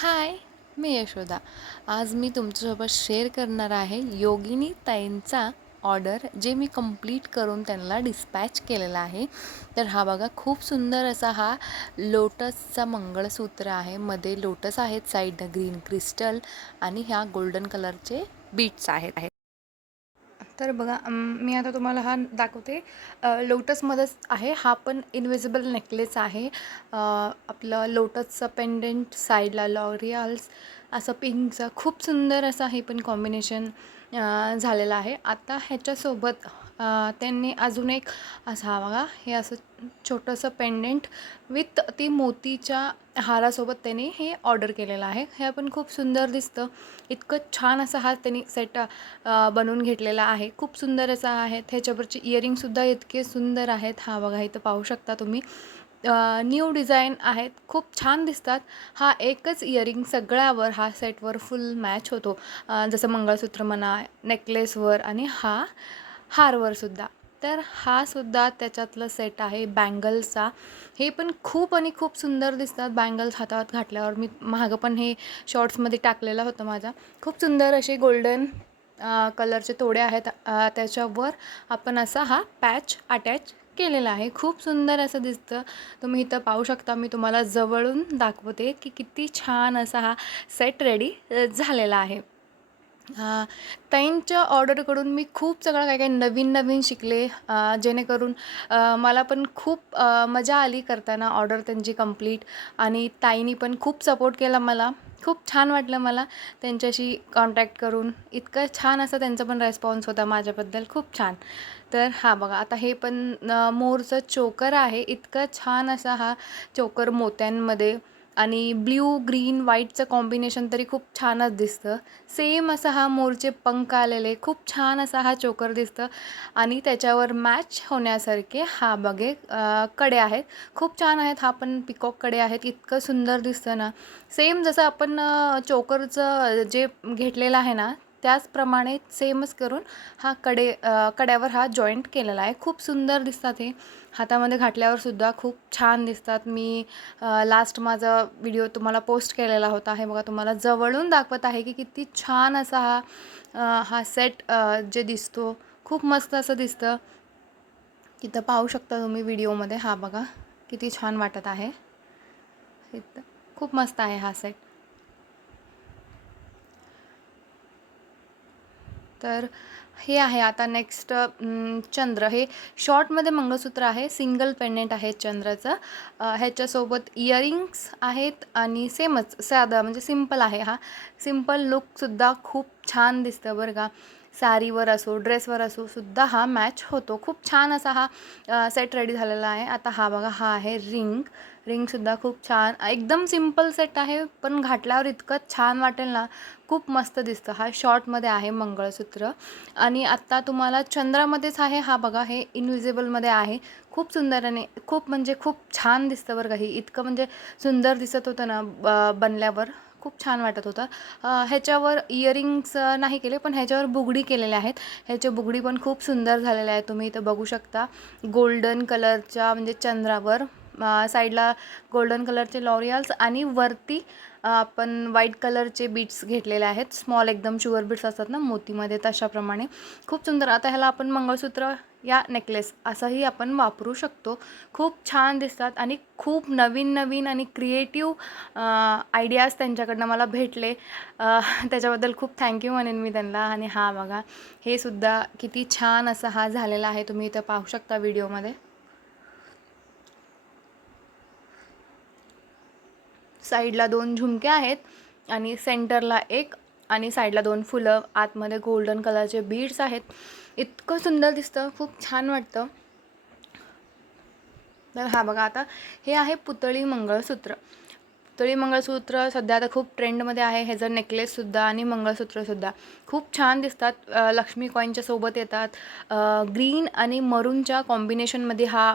हाय मी यशोदा. आज मी तुमच्यासोबत शेअर करणार आहे योगिनी ताईंचा ऑर्डर जे मी कंप्लीट करून त्यांना डिस्पॅच केलेला आहे. तर हा बघा खूप सुंदर असा हा लोटसचा मंगळसूत्र आहे. मध्ये लोटस आहेत साईडनं ग्रीन क्रिस्टल आणि ह्या गोल्डन कलरचे बीट्स आहेत आहेत. तर बघा मी आता तुम्हाला हा दाखवते. लोटसमध्येच आहे. हा पण इनविजिबल नेकलेस आहे. आपलं लोटसचं पेंडंट साईडला लॉरियल्स असं पिंकचं खूप सुंदर असं हे पण कॉम्बिनेशन झालेला आहे. आता ह्याच्यासोबत त्यांनी अजून एक असा हा बघा हे असं छोटंसं पेंडेंट विथ ती मोतीच्या हारासोबत त्यांनी हे ऑर्डर केलेलं आहे. हे पण खूप सुंदर दिसतं. इतकं छान असा हा त्यांनी सेट बनवून घेतलेला आहे. खूप सुंदर असा आहे. ह्याच्यावरचे इयरिंगसुद्धा इतके सुंदर आहेत. हा बघा इथं पाहू शकता तुम्ही. न्यू डिझाईन आहेत. खूप छान दिसतात. हा एकच इयरिंग सगळ्यावर हा सेटवर फुल मॅच होतो. जसं मंगळसूत्र म्हणा नेकलेसवर आणि हा हारवरसुद्धा तर हा सुद्धा त्याच्यातलं सेट आहे बँगल्सचा हे पण खूप आणि खूप सुंदर दिसतात बँगल्स हातात घातल्यावर. मी मागं पण हे शॉर्ट्समध्ये टाकलेलं होतं माझा. खूप सुंदर असे गोल्डन कलरचे तोडे आहेत. त्याच्यावर आपण असा हा पॅच अटॅच केलेला आहे. खूप सुंदर असं दिसतं. तुम्ही इथं पाहू शकता मी तुम्हाला जवळून दाखवते की किती छान असा हा सेट रेडी झालेला आहे. अ, ताईंच्या ऑर्डरकडून मी खूप सगळं काय काय नवीन नवीन शिकले. जेणेकरून मला पण खूप मजा आली करताना ऑर्डर त्यांची कंप्लीट आणि ताईंनी पण खूप सपोर्ट केला मला. खूप छान वाटलं मला त्यांच्याशी कॉन्टॅक्ट करून. इतकं छान असं त्यांचा पण रेस्पॉन्स होता माझ्याबद्दल. खूप छान. तर हा बघा आता हे पण मोरचं चोकर आहे. इतकं छान असा हा चोकर मोत्यांमध्ये आणि ब्ल्यू ग्रीन व्हाईटचं कॉम्बिनेशन तरी खूप छानच दिसतं. सेम असा हा मोरचे पंख आलेले खूप छान असा हा चोकर दिसतं आणि त्याच्यावर मॅच होण्यासारखे हा बघे कडे आहेत. खूप छान आहेत हा पण पिकॉककडे आहेत. इतकं सुंदर दिसतं ना. सेम जसं आपण चोकरचं जे घेतलेलं आहे ना त्याचप्रमाणे सेमच करून हा कडे कड्यावर हा जॉईंट केलेला आहे. खूप सुंदर दिसतात हे. हातामध्ये घातल्यावर सुद्धा खूप छान दिसतात. मी लास्ट माझा व्हिडिओ तुम्हाला पोस्ट केलेला होता. हे बघा तुम्हाला जवळून दाखवत आहे की किती छान असा हा हा सेट जे दिसतो. खूप मस्त असं दिसतं. तिथं पाहू शकता तुम्ही व्हिडिओमध्ये हा बघा किती छान वाटत आहे. इथं खूप मस्त आहे हा सेट तर हे आहे आता नेक्स्ट चंद्र. हे शॉर्टमध्ये मंगळसूत्र आहे सिंगल पेंडेंट आहे चंद्राचं. ह्याच्यासोबत इयरिंग्स आहेत आणि सेमच साधा म्हणजे सिंपल आहे हा. सिंपल लुकसुद्धा खूप छान दिसतं बरं का. साडीवर असो ड्रेसवर असो सुद्धा हा मॅच होतो. खूप छान असा हा सेट रेडी झालेला आहे. आता हा बघा हा आहे रिंग रिंगसुद्धा खूप छान एकदम सिंपल सेट आहे पण घातल्यावर इतकं छान वाटेल ना. खूप मस्त दिसतं. हा शॉर्टमध्ये आहे मंगळसूत्र. आणि आत्ता तुम्हाला चंद्रामध्येच आहे हा बघा हे इनविजिबलमध्ये आहे. खूप सुंदर आणि खूप म्हणजे खूप छान दिसतं बरं काही इतकं म्हणजे सुंदर दिसत होतं ना ब बनल्यावर. खूप छान वाटत होतं. ह्याच्यावर इयरिंग्स नाही केले पण ह्याच्यावर बुगडी केलेल्या आहेत. ह्याचे बुगडी पण खूप सुंदर झालेल्या आहेत. तुम्ही इथं बघू शकता. गोल्डन कलरच्या म्हणजे चंद्रावर साईडला गोल्डन कलरचे लॉरियल्स आणि वरती आपण व्हाईट कलरचे बीट्स घेतलेले आहेत. स्मॉल एकदम शुगर बीट्स असतात ना मोतीमध्ये तशाप्रमाणे. खूप सुंदर. आता ह्याला आपण मंगळसूत्र या नेकलेस असंही आपण वापरू शकतो. खूप छान दिसतात आणि खूप नवीन नवीन आणि क्रिएटिव्ह आयडियाज त्यांच्याकडनं मला भेटले. त्याच्याबद्दल खूप थँक्यू म्हणेन मी त्यांना. आणि हा बघा हे सुद्धा किती छान असा हा झालेला आहे. तुम्ही इथं पाहू शकता व्हिडिओमध्ये. साईडला दोन झुमके आहेत आणि सेंटरला एक आणि साईडला दोन फुलं आतमध्ये गोल्डन कलरचे बीड्स आहेत. इतकं सुंदर दिसतं खूप छान वाटतं. तर हा बघा आता हे आहे पुतळी मंगळसूत्र. तरी मंगळसूत्र सध्या आता खूप ट्रेंडमध्ये आहे. ह्याचं नेकलेससुद्धा आणि मंगळसूत्रसुद्धा खूप छान दिसतात. लक्ष्मी कॉईनच्या सोबत येतात. ग्रीन आणि मरूनच्या कॉम्बिनेशनमध्ये हा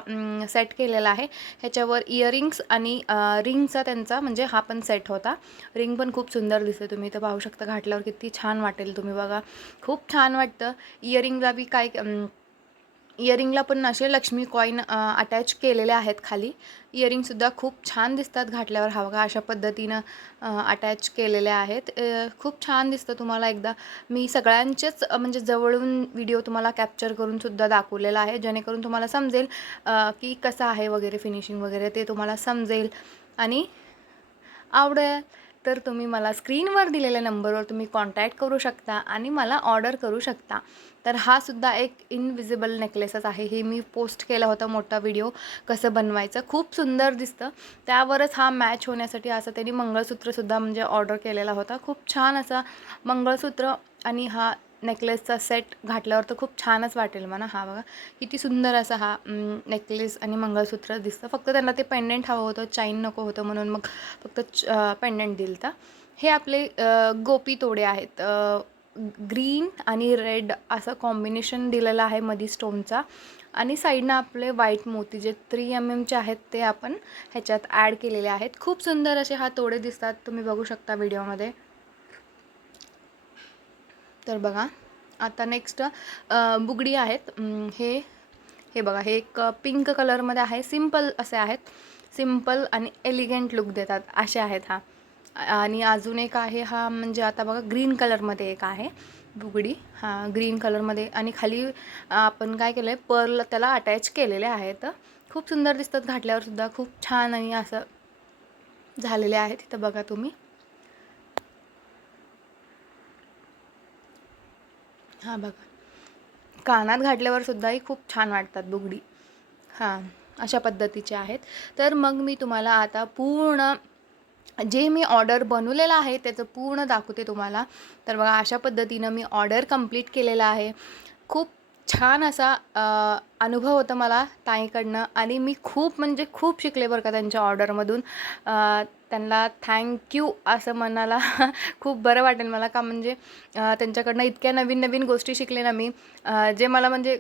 सेट केलेला आहे. ह्याच्यावर इयरिंग्स आणि रिंगचा त्यांचा म्हणजे हा पण सेट होता. रिंग पण खूप सुंदर दिसते तुम्ही तर पाहू शकता. घाटल्यावर किती छान वाटेल तुम्ही बघा. खूप छान वाटतं. इयरिंगला बी काय इयरिंगला पण असे लक्ष्मी कॉईन अटॅच केलेले आहेत खाली. इयरिंगसुद्धा खूप छान दिसतात घातल्यावर. हवा का अशा पद्धतीनं अटॅच केलेले आहेत. खूप छान दिसतं तुम्हाला एकदा. मी सगळ्यांचेच म्हणजे जवळून व्हिडिओ तुम्हाला कॅप्चर करूनसुद्धा दाखवलेला आहे. जेणेकरून तुम्हाला समजेल की कसं आहे वगैरे फिनिशिंग वगैरे ते तुम्हाला समजेल. आणि आवडेल तर तुम्ही मला स्क्रीनवर दिलेल्या नंबरवर तुम्ही कॉन्टॅक्ट करू शकता आणि मला ऑर्डर करू शकता. तर हा सुद्धा एक इनविजिबल नेकलेसच आहे. हे मी पोस्ट केला होता मोठा व्हिडिओ कसं बनवायचं. खूप सुंदर दिसतं. त्यावरच हा मॅच होण्यासाठी असं त्यांनी मंगळसूत्रसुद्धा म्हणजे ऑर्डर केलेला होता. खूप छान असा मंगळसूत्र आणि हा नेकलेसचा सेट घातल्यावर तर खूप छानच वाटेल मला हा बघा किती सुंदर असा हा नेकलेस आणि मंगळसूत्र दिसतं. फक्त त्यांना ते पेंडेंट हवं होतं. चाईन नको होतं म्हणून मग फक्त पेंडेंट दिलं तर हे आपले गोपी तोडे आहेत. ग्रीन आणि रेड असं कॉम्बिनेशन दिलेलं आहे मधी स्टोनचा. आणि साईडनं आपले व्हाईट मोती जे थ्री एम एमचे आहेत ते आपण ह्याच्यात ॲड केलेले आहेत. खूप सुंदर असे हा तोडे दिसतात. तुम्ही बघू शकता व्हिडिओमध्ये. तर बघा आता नेक्स्ट बुगडी आहेत. हे हे बघा हे एक पिंक कलरमध्ये आहे. सिंपल असे आहेत. सिंपल आणि एलिगंट लुक देतात. असे आहेत हा. आणि अजून एक आहे हा म्हणजे आता बघा ग्रीन कलरमध्ये एक आहे बुगडी. हां ग्रीन कलरमध्ये. आणि खाली आपण काय केलं आहे पर्ल त्याला अटॅच केलेले आहेत. खूप सुंदर दिसतात घातल्यावर सुद्धा खूप छान आणि असं झालेले आहेत. तिथं बघा तुम्ही. हां बघा. कानात घातल्यावर सुद्धाही खूप छान वाटतात बुगडी. हां अशा पद्धतीचे आहेत. तर मग मी तुम्हाला आता पूर्ण जे मी ऑर्डर बनवलेलं आहे त्याचं पूर्ण दाखवते तुम्हाला. तर बघा अशा पद्धतीनं मी ऑर्डर कंप्लीट केलेला आहे. खूप छान असा अनुभव होता मला ताईकडनं आणि मी खूप म्हणजे खूप शिकले बरं का त्यांच्या ऑर्डरमधून. त्यांना थँक्यू असं मनाला खूप बरं वाटेल मला का म्हणजे त्यांच्याकडनं इतक्या नवीन नवीन गोष्टी शिकले ना मी. जे मला म्हणजे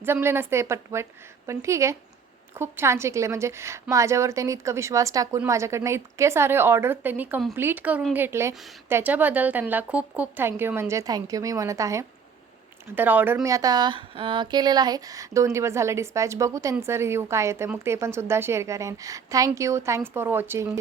जमले नसते पटपट. पण ठीक आहे. खूप छान शिकले. म्हणजे माझ्यावर त्यांनी इतकं विश्वास टाकून माझ्याकडनं इतके सारे ऑर्डर त्यांनी कंप्लीट करून घेतले. त्याच्याबद्दल त्यांना खूप खूप थँक्यू म्हणजे थँक्यू मी म्हणत आहे. तर ऑर्डर मी आता केलेला आहे. दोन दिवस झालं डिस्पॅच बघू त्यांचं रिव्ह्यू काय येतं मग ते पण सुद्धा शेअर करेन. Thank you thanks for watching